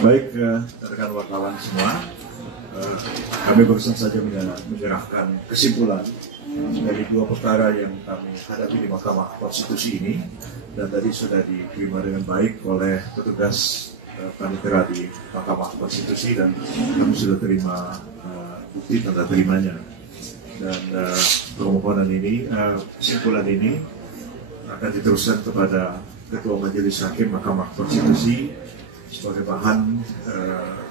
Baik, rekan wartawan semua, kami barusan saja menyerahkan kesimpulan dari dua perkara yang kami hadapi di Mahkamah Konstitusi ini, dan tadi sudah diterima dengan baik oleh petugas panitera di Mahkamah Konstitusi, dan kami sudah terima bukti tanda terimanya. Dan permohonan ini, kesimpulan ini akan diteruskan kepada Ketua Majelis Hakim Mahkamah Konstitusi sebagai bahan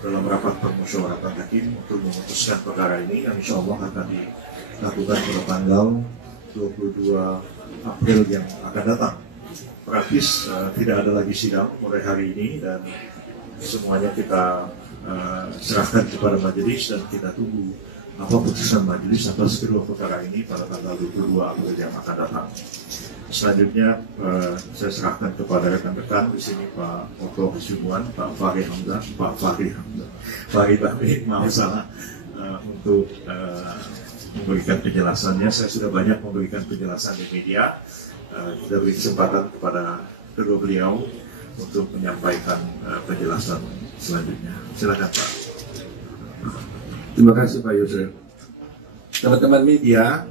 dalam rapat permusyawaratan hakim untuk memutuskan perkara ini, yang insya Allah akan dilakukan pada tanggal 22 April yang akan datang. Praktis tidak ada lagi sidang mulai hari ini, dan semuanya kita serahkan kepada majelis, dan kita tunggu apa putusan majelis atas kedua perkara ini pada tanggal 22 April yang akan datang. Selanjutnya saya serahkan kepada rekan-rekan di sini, Pak Oto Hasibuan, Pak Fahri Hamzah, Fahri Bahmi, maaf salah, untuk memberikan penjelasannya. Saya sudah banyak memberikan penjelasan di media. Kita beri kesempatan kepada kedua beliau untuk menyampaikan penjelasan selanjutnya. Silakan, Pak. Terima kasih, Pak Yusril. Teman-teman media,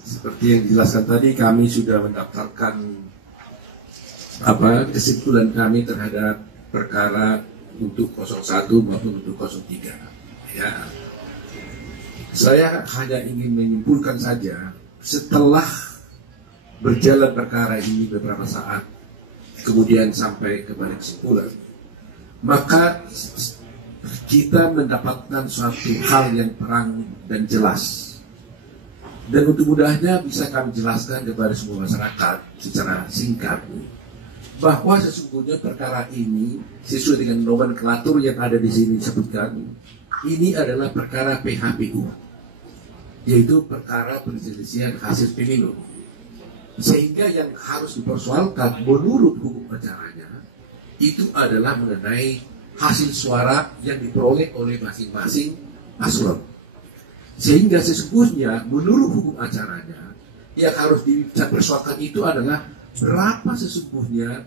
seperti yang dijelaskan tadi, kami sudah mendaftarkan kesimpulan kami terhadap perkara untuk 01 maupun untuk 03. Ya, saya hanya ingin menyimpulkan saja, setelah berjalan perkara ini beberapa saat, kemudian sampai kepada kesimpulan, maka kita mendapatkan suatu hal yang terang dan jelas. Dan untuk mudahnya bisa kami jelaskan kepada semua masyarakat secara singkat, bahwa sesungguhnya perkara ini sesuai dengan nomenklatur yang ada di sini disebutkan, ini adalah perkara PHPU, yaitu perkara perselisihan hasil pemilu. Sehingga yang harus dipersoalkan menurut hukum acaranya itu adalah mengenai hasil suara yang diperoleh oleh masing-masing paslon. Sehingga sesungguhnya menurut hukum acaranya yang harus dipersoalkan itu adalah berapa sesungguhnya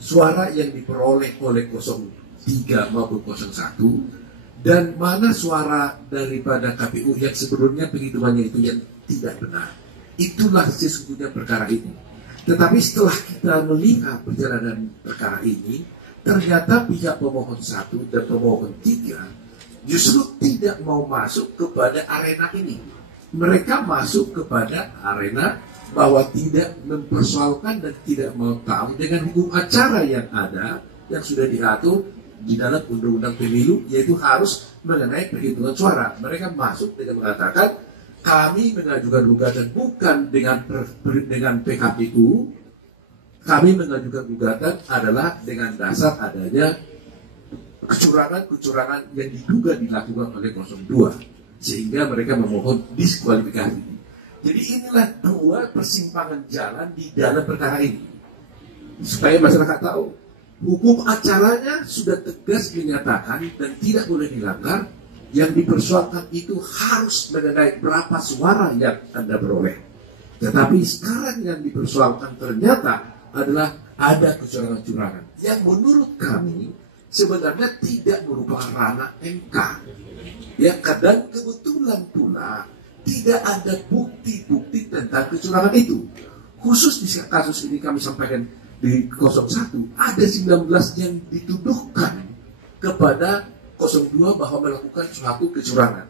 suara yang diperoleh oleh 03 maupun 01, dan mana suara daripada KPU yang sebelumnya penghitungannya itu yang tidak benar. Itulah sesungguhnya perkara ini. Tetapi setelah kita melihat perjalanan perkara ini, ternyata pihak pemohon 1 dan pemohon 3 justru tidak mau masuk kepada arena ini. Mereka masuk kepada arena bahwa tidak mempersoalkan dan tidak mau tahu dengan hukum acara yang ada, yang sudah diatur di dalam undang-undang pemilu, yaitu harus mengenai perhitungan suara. Mereka masuk dengan mengatakan, kami mengajukan gugatan bukan dengan PKPU, kami mengajukan gugatan adalah dengan dasar adanya kecurangan yang diduga dilakukan oleh 02, sehingga mereka memohon diskualifikasi. Jadi inilah dua persimpangan jalan di dalam perkara ini, supaya masyarakat tahu hukum acaranya sudah tegas dinyatakan dan tidak boleh dilanggar. Yang dipersoalkan itu harus mengenai berapa suara yang Anda peroleh. Tetapi sekarang yang dipersoalkan ternyata adalah ada kecurangan-curangan yang menurut kami sebenarnya tidak merupakan ranah MK. Ya, dan kebetulan pula tidak ada bukti-bukti tentang kecurangan itu. Khusus di kasus ini kami sampaikan di 01, ada 19 yang dituduhkan kepada 02 bahwa melakukan suatu kecurangan.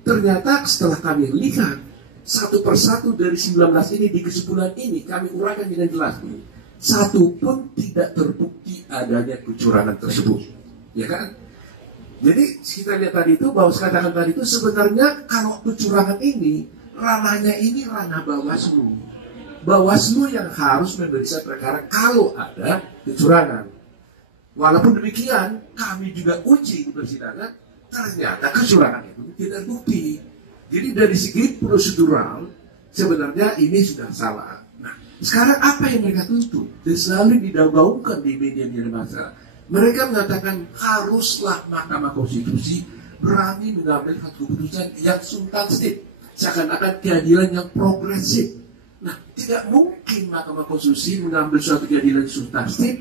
Ternyata setelah kami lihat satu persatu dari 19 ini di kesimpulan ini, kami uraikan dengan jelas, satu pun tidak terbukti adanya kecurangan tersebut, ya kan? Jadi kita lihat tadi itu, bahwa katakan tadi itu sebenarnya kalau kecurangan ini ranahnya ini ranah Bawaslu. Bawaslu yang harus memeriksa perkara kalau ada kecurangan. Walaupun demikian, kami juga uji di persidangan, ternyata kecurangan itu tidak terbukti. Jadi dari segi prosedural, sebenarnya ini sudah salah. Nah, sekarang apa yang mereka tuntut? Dan selalu digaungkan di media-media massa. Mereka mengatakan haruslah Mahkamah Konstitusi berani mengambil satu keputusan yang substantif, seakan-akan keadilan yang progresif. Nah, tidak mungkin Mahkamah Konstitusi mengambil suatu keadilan substantif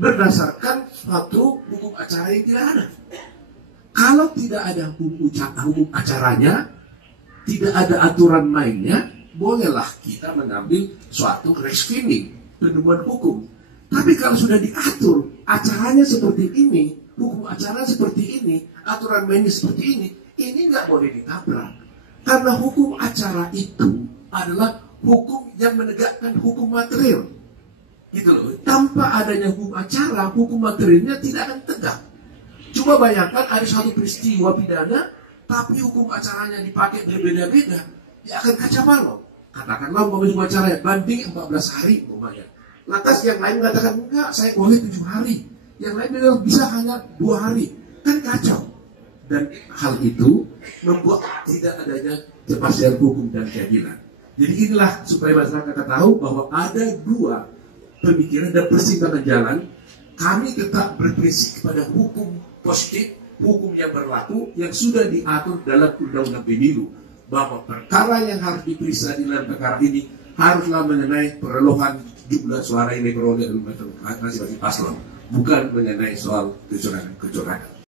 berdasarkan suatu hukum acara yang tidak ada. Kalau tidak ada hukum acaranya, tidak ada aturan mainnya, bolehlah kita mengambil suatu reskining, penemuan hukum. Tapi kalau sudah diatur, acaranya seperti ini, hukum acara seperti ini, aturan mainnya seperti ini nggak boleh ditabrak. Karena hukum acara itu adalah hukum yang menegakkan hukum material. Gitu loh. Tanpa adanya hukum acara, hukum materialnya tidak akan tegak. Coba bayangkan ada satu peristiwa pidana, tapi hukum acaranya dipakai berbeda-beda, ya akan kacau balau. Katakanlah hukum acaranya banding 14 hari umpamanya. Lantas yang lain mengatakan enggak, saya boleh 7 hari. Yang lain bilang bisa hanya 2 hari. Kan kacau. Dan hal itu membuat tidak adanya kepastian hukum dan keadilan. Jadi inilah supaya masyarakat tahu bahwa ada dua pemikiran dan persimpangan jalan. Kami tetap berprinsip kepada hukum positif, hukum yang berlaku, yang sudah diatur dalam undang-undang pemilu. Bahwa perkara yang harus diperiksa di dalam perkara ini haruslah mengenai perolehan jumlah suara yang diperoleh oleh masing-masing paslon, bukan mengenai soal kecurangan.